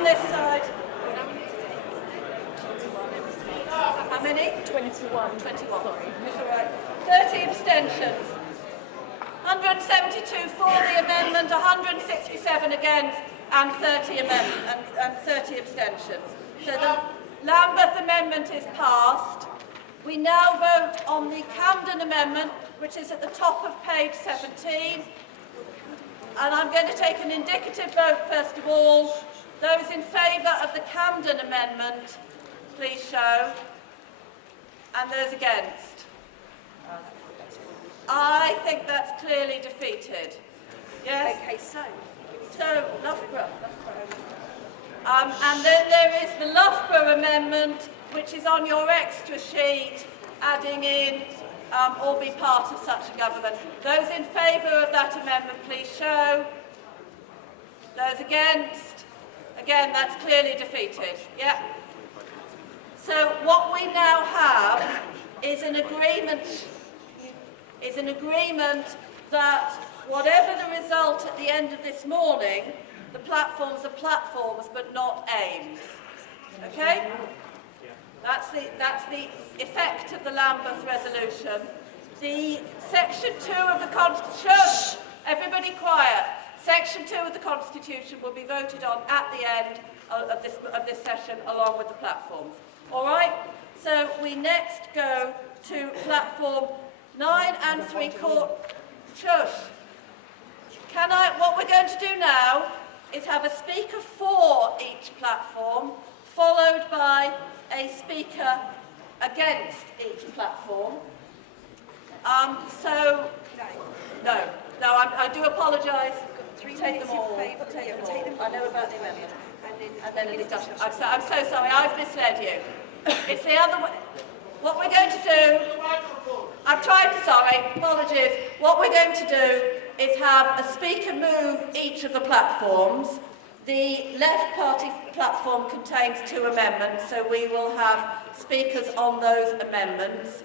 on this side. How many? 21. 21. That's all right. 30 abstentions. 172 for the amendment, 167 against, and 30 abstentions. So the Lambeth amendment is passed. We now vote on the Camden amendment, which is at the top of page 17. And I'm going to take an indicative vote first of all. Those in favour of the Camden amendment, please show. And those against. I think that's clearly defeated. Yes? Okay, so Loughborough. And then there is the Loughborough amendment, which is on your extra sheet, adding in or be part of such a government. Those in favour of that amendment, please show. Those against. Again, that's clearly defeated. Yeah. So what we now have is an agreement that whatever the result at the end of this morning, the platforms are platforms but not aims. Okay? That's the effect of the Lambeth resolution. The section 2 of the Constitution, everybody quiet. Section 2 of the Constitution will be voted on at the end of this session along with the platforms. All right? So we next go to platform 9 3/4. Shush. What we're going to do now is have a speaker for each platform, followed by a speaker against each platform. I do apologise. Take them all. Take them all. I know about the amendment. And then a discussion. I'm so sorry, I've misled you. It's the other way. What we're going to do, apologies. What we're going to do is have a speaker move each of the platforms. The left party platform contains 2 amendments, so we will have speakers on those amendments.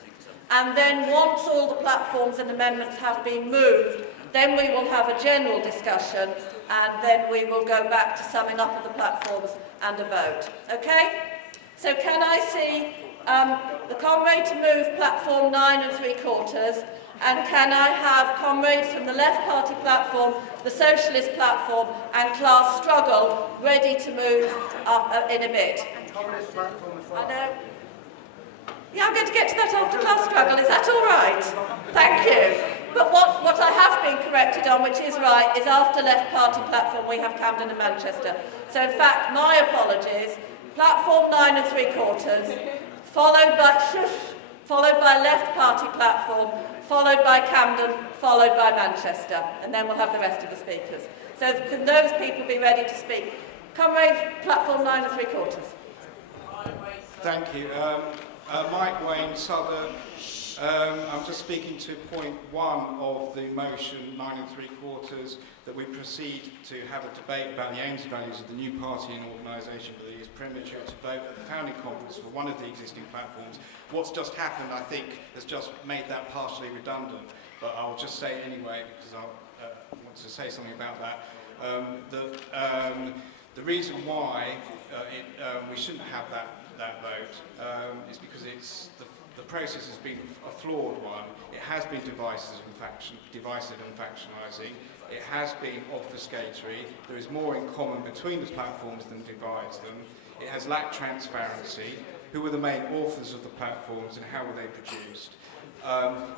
And then once all the platforms and amendments have been moved, then we will have a general discussion, and then we will go back to summing up of the platforms and a vote. Okay? So can I see the comrade to move platform 9 3/4, and can I have comrades from the left party platform, the socialist platform and class struggle ready to move up in a bit? I know. Yeah, I'm going to get to that after class struggle. Is that all right? Thank you. But what I have been corrected on, which is right, is after left party platform we have Camden and Manchester. So in fact, my apologies. Platform 9 3/4, followed by left party platform, followed by Camden, followed by Manchester, and then we'll have the rest of the speakers. So can those people be ready to speak? Comrade, platform 9 3/4. Thank you. Mike Wayne, Southern. I'm just speaking to point 1 of the motion 9 3/4, that we proceed to have a debate about the aims and values of the new party and organisation, but it is premature to vote at the founding conference for one of the existing platforms. What's just happened, I think, has just made that partially redundant, but I'll just say it anyway because I want to say something about that. The reason why we shouldn't have that vote is because the process has been a flawed one. It has been divisive and factionalising. It has been obfuscatory. There is more in common between the platforms than divides them. It has lacked transparency. Who were the main authors of the platforms and how were they produced?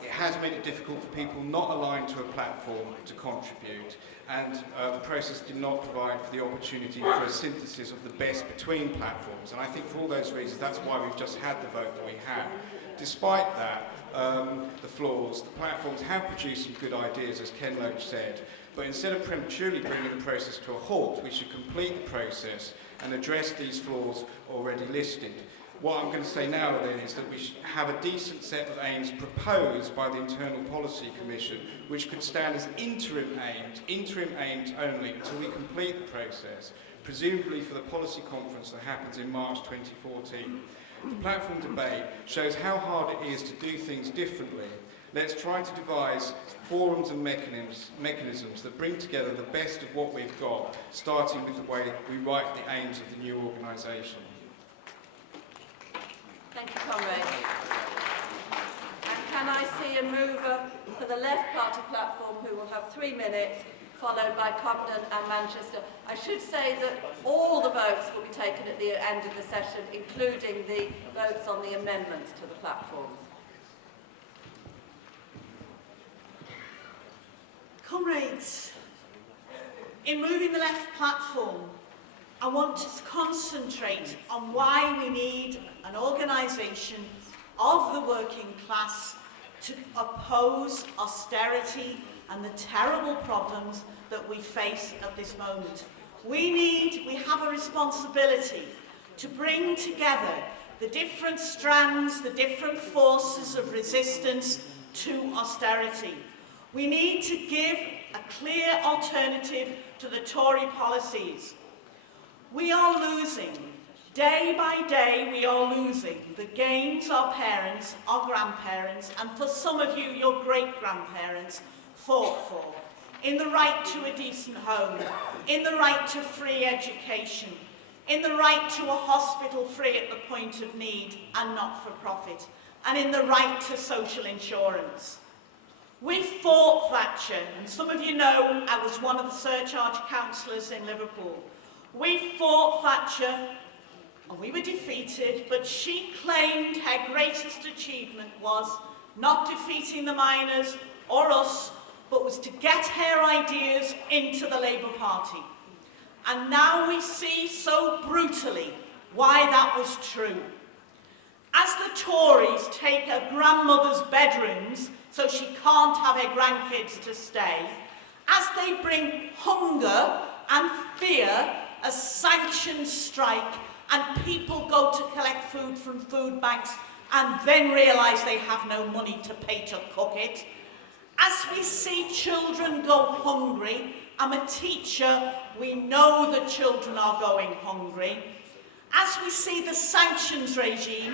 It has made it difficult for people not aligned to a platform to contribute, and the process did not provide for the opportunity for a synthesis of the best between platforms. And I think for all those reasons, that's why we've just had the vote that we had. Despite that, the flaws, the platforms have produced some good ideas, as Ken Loach said, but instead of prematurely bringing the process to a halt, we should complete the process and address these flaws already listed. What I'm going to say now then is that we should have a decent set of aims proposed by the Internal Policy Commission, which could stand as interim aims only until we complete the process, presumably for the policy conference that happens in March 2014. The platform debate shows how hard it is to do things differently. let's try to devise forums and mechanisms that bring together the best of what we've got, starting with the way we write the aims of the new organisation. Thank you, comrades. And can I see a mover for the Left Party platform who will have 3 minutes, followed by Camden and Manchester. I should say that all the votes will be taken at the end of the session, including the votes on the amendments to the platforms. Comrades, in moving the Left platform, I want to concentrate on why we need an organisation of the working class to oppose austerity and the terrible problems that we face at this moment. We have a responsibility to bring together the different strands, the different forces of resistance to austerity. We need to give a clear alternative to the Tory policies. We are losing, day by day we are losing the gains our parents, our grandparents, and for some of you, your great-grandparents fought for. In the right to a decent home, in the right to free education, in the right to a hospital free at the point of need and not for profit, and in the right to social insurance. We fought Thatcher, and some of you know I was one of the surcharge councillors in Liverpool. We fought Thatcher, and we were defeated, but she claimed her greatest achievement was not defeating the miners or us, but was to get her ideas into the Labour Party. And now we see so brutally why that was true. As the Tories take her grandmother's bedrooms so she can't have her grandkids to stay, as they bring hunger and fear, a sanctioned strike, and people go to collect food from food banks and then realise they have no money to pay to cook it, as we see children go hungry, I'm a teacher, we know the children are going hungry, as we see the sanctions regime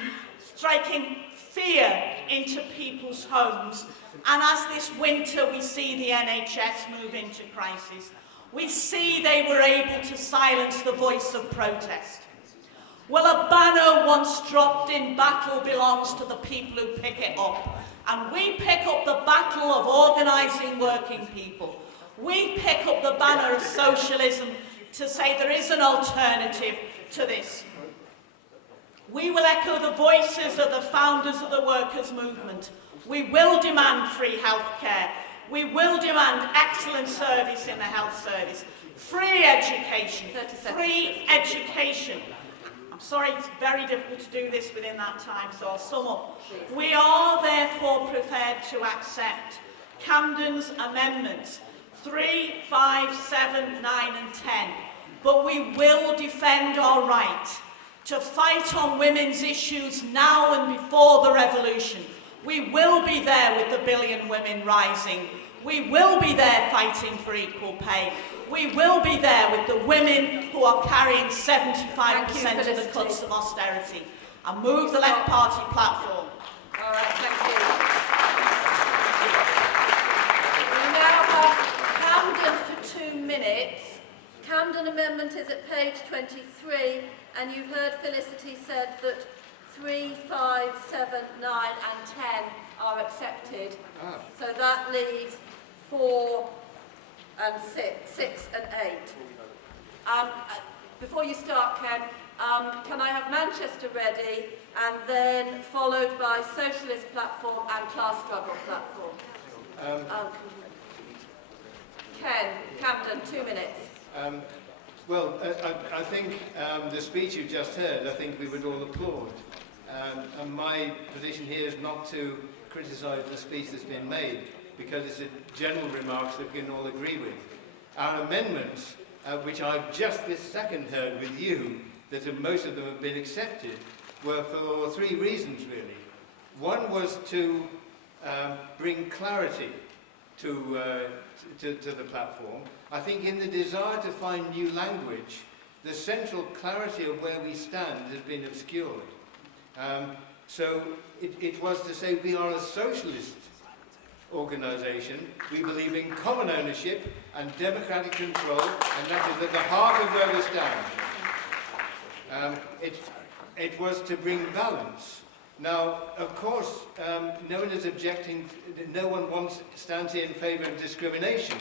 striking fear into people's homes, and as this winter we see the NHS move into crisis, we see they were able to silence the voice of protest. Well, a banner once dropped in battle belongs to the people who pick it up. And we pick up the battle of organising working people. We pick up the banner of socialism to say there is an alternative to this. We will echo the voices of the founders of the workers' movement. We will demand free healthcare. We will demand excellent service in the health service. Free education. Free education. I'm sorry, it's very difficult to do this within that time, so I'll sum up. We are therefore prepared to accept Camden's amendments 3, 5, 7, 9 and 10, but we will defend our right to fight on women's issues now and before the revolution. We will be there with the billion women rising. We will be there fighting for equal pay. We will be there with the women who are carrying 75% of the cuts of austerity. And move the Left Party platform. All right, thank you. We now have Camden for 2 minutes. Camden amendment is at page 23, and you've heard Felicity said that 3, 5, 7, 9 and 10 are accepted. So that leaves 4 and 6 and 8. Before you start, Ken, can I have Manchester ready, and then followed by Socialist Platform and Class Struggle Platform? Ken, Camden, 2 minutes. Well, I think the speech you just heard, I think we would all applaud. And my position here is not to criticise the speech that's been made, because it's a general remarks that we can all agree with. Our amendments, which I've just this second heard with you, that most of them have been accepted, were for 3 reasons really. One was to bring clarity to the platform. I think in the desire to find new language, the central clarity of where we stand has been obscured. So it was to say we are a socialist organisation. We believe in common ownership and democratic control, and that is at the heart of where we stand. It was to bring balance. Now, of course, no one is objecting, no one stands in favour of discrimination,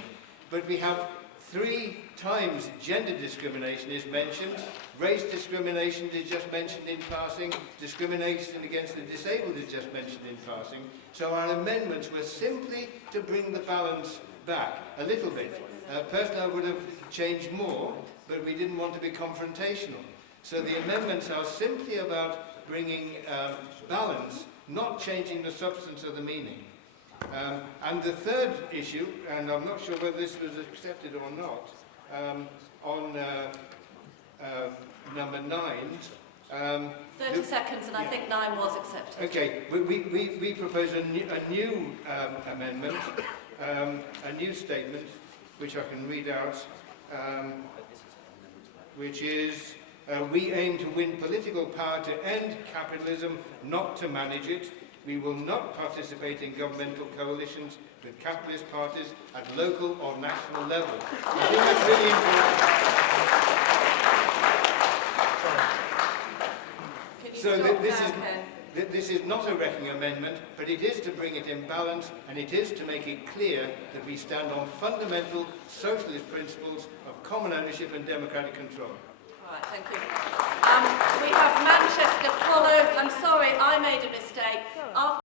but we have 3 times gender discrimination is mentioned, race discrimination is just mentioned in passing, discrimination against the disabled is just mentioned in passing. So our amendments were simply to bring the balance back a little bit. Personally, I would have changed more, but we didn't want to be confrontational. So the amendments are simply about bringing balance, not changing the substance of the meaning. And the third issue, and I'm not sure whether this was accepted or not, on number 9. 30 seconds, and I think 9 was accepted. Okay, we propose a new amendment, a new statement, which I can read out, which is, we aim to win political power to end capitalism, not to manage it. We will not participate in governmental coalitions with capitalist parties at local or national level. I think that's really important. So this is not a wrecking amendment, but it is to bring it in balance, and it is to make it clear that we stand on fundamental socialist principles of common ownership and democratic control. Right, thank you. We have Manchester followed. I'm sorry, I made a mistake. After